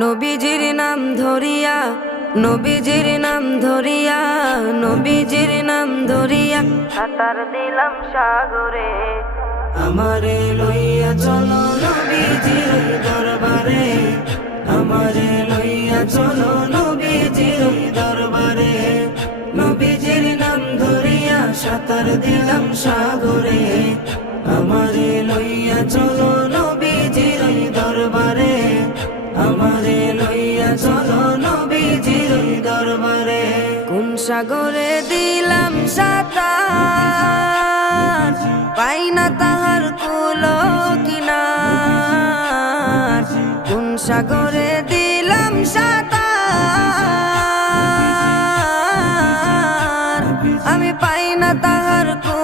নবীজির নাম ধরিয়া, নবীজির নাম ধরিয়া, নবীজির নাম ধরিয়া সাঁতার দিলাম সাগরে। আমারে লইয়া চলো নবীজির দরবারে, আমারে লইয়া চলো নবীজির দরবারে। নবীজির নাম ধরিয়া সাঁতার দিলাম সাগরে। আমারে লইয়া চলো নবীজির দরবারে, আমারে লইয়া চলো নবীজির দরবারে। কোন সাগরে দিলাম সাঁতার, পাই না তাহার কুলো কিনার। কোন সাগরে দিলাম সাঁতার, আমি পাই না তাহার কুলো